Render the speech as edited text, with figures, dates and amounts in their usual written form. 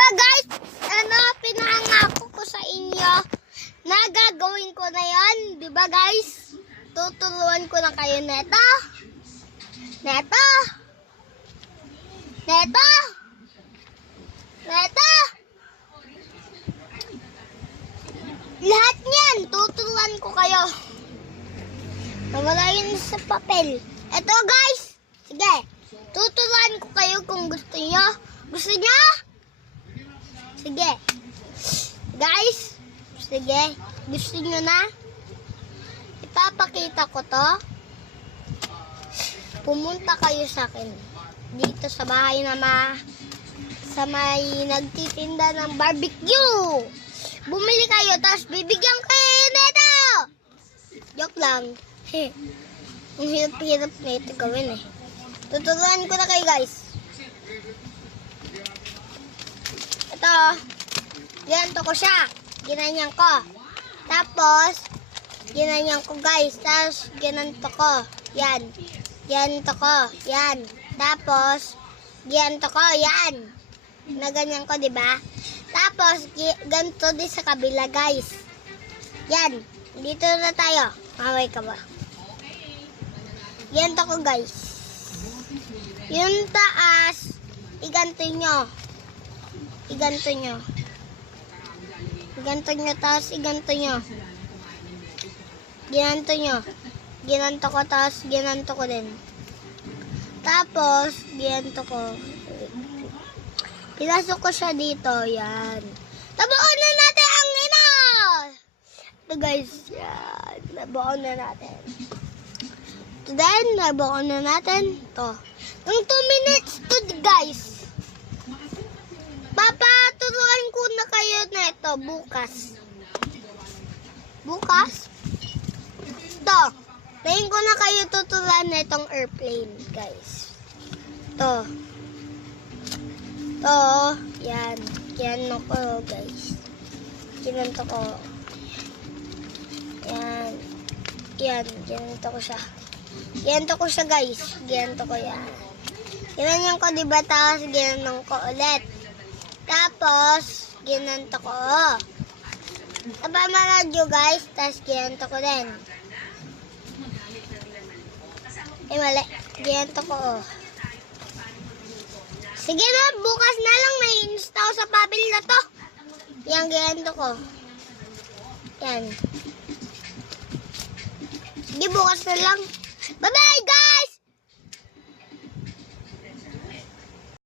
Diba guys, pinangako ko sa inyo na gagawin ko na yan. Diba guys, tuturuan ko na kayo neto. Neto. Neto. Neto. Lahat niyan, tuturuan ko kayo. Nawala yun sa papel. Eto guys, sige, tuturuan ko kayo kung gusto nyo. Gusto nyo? Sige. Guys, sige, gusto nyo na? Ipapakita ko to. Pumunta kayo sa akin dito sa bahay na sa may nagtitinda ng barbecue. Bumili kayo, tapos bibigyan kayo nito. Joke lang. Ang hirap-hirap na ito gawin eh. Tuturuan ko na kayo guys. Ito. Ganito ko siya. Ginanyan ko. Tapos, ginanyan ko guys. Tapos, ganito ko. Yan. Ganito ko. Yan. Tapos, ganito ko. Yan. Naganyan ko, diba? Tapos, ganito din sa kabila guys. Yan. Dito na tayo. Maway ka ba? Ganito ko guys. Yung taas, iganto nyo. Iganto nyo. Iganto nyo, taas iganto nyo. Ginanto nyo. Ginanto ko, taas ginanto ko din. Tapos, ginanto ko. Pinasok ko siya dito. Yan. Tabuon na natin ang ino! Ito guys, yan. Nabuon na natin. Then, nabuon na natin. Ito. Yung 2 minutes to guys. Papaturuan ko na kayo na ito bukas. Bukas? Ito. Ngayon ko na kayo tuturuan na itong airplane guys. Ito. Ito. Yan. Yan ako guys. Ginanto ko. Yan. Yan. Ginanto ko siya. Ginanto ko siya guys. Ginanto ko yan. Ginanyan ko diba, tapos ginanong ko ulit. Tapos, ginanto ko. Napamanadyo guys, tapos ginanto ko din. Mali. Ginanto ko. Sige na, bukas na lang. Naiinsta ako sa pabil na to. Yan, ginanto ko. Yan. Sige, bukas na lang. Bye-bye!